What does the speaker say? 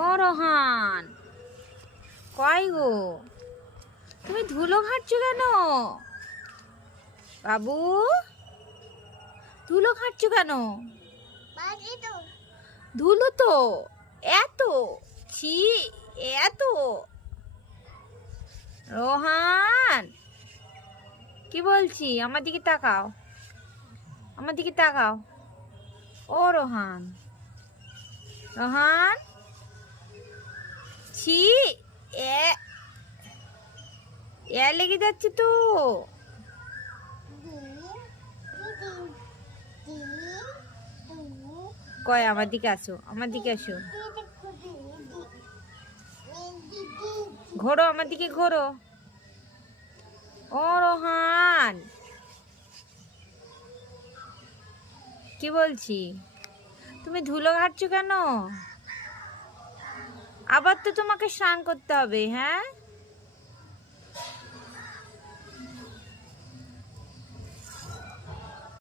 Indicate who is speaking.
Speaker 1: ও রোহান, কয় গো? তুমি ধুলো ঘাটছো কেন? বাবু, ধুলো ঘাটছো কেন? ধুলো তো, এত, ছি, এত। রোহান, কি বলছি? আমার দিকে তাকাও, আমার দিকে তাকাও। ও রোহান রোহান ছি, এ এ লেগে যাচ্ছে তো। কয়, আমার দিকে আসো, আমার দিকে আসো। ঘোরো, আমার দিকে ঘোরো। ও, রোহান। কি বলছি? তুমি ধুলো ঘাটছো কেন? আবার তো তোমাকে স্নান করতে হবে হ্যাঁ